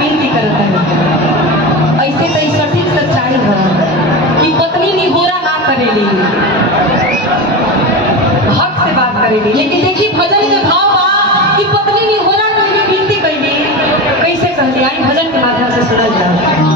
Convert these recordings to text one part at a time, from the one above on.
विनती करता है। ऐसे तो सटीक सच्चाई है कि पत्नी निहोरा ना करेली, हक से बात करेली। लेकिन देखिए भजन में भाव बा कि पत्नी निहोरा करेली, विनती कैली, कैसे कहली आई भजन के माध्यम से सुनल जाए।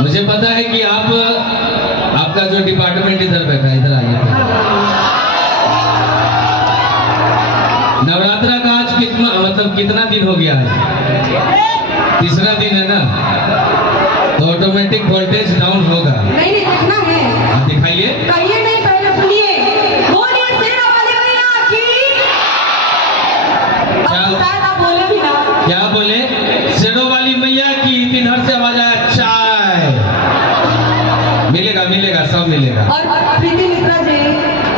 मुझे पता है कि आपका जो डिपार्टमेंट इधर बैठा है, इधर आइए। नवरात्रा का आज कितना दिन हो गया है? तीसरा दिन है ना, तो ऑटोमेटिक वोल्टेज डाउन होगा। नहीं देखना है, दिखाइए। कहिए नहीं, पहले सुनिए। बोलिए शेरा वाली मैया की। शायद आप बोले भी ना। क्या बोले? शेरों वाली मैया की। तीन हर से आवाज आया, चाय मिलेगा, मिलेगा, सब मिलेगा। और प्रीति मिश्रा जी,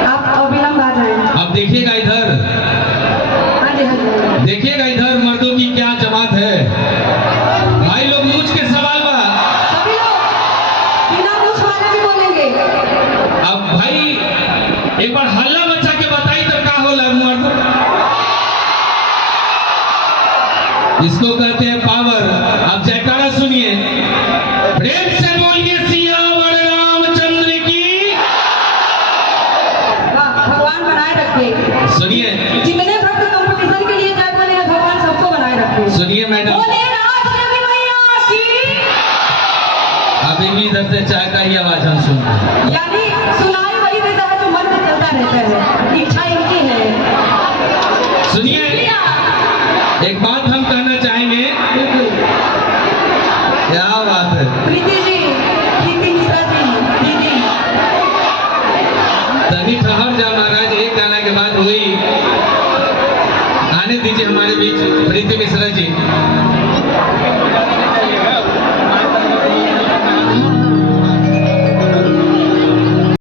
आप अविलंब आ जाएं। अब देखिएगा इधर, देखिएगा इधर, मर्दों की क्या जमात है। इसको कहते हैं पावर। अब जयकारा सुनिए, प्रेम से बोलिए सियावर रामचंद्र की। भगवान बनाए रखे। सुनिए, जितने भक्त कंपटीशन के लिए जाते हैं भगवान सबको बनाए रखे। सुनिए मैडम, बोले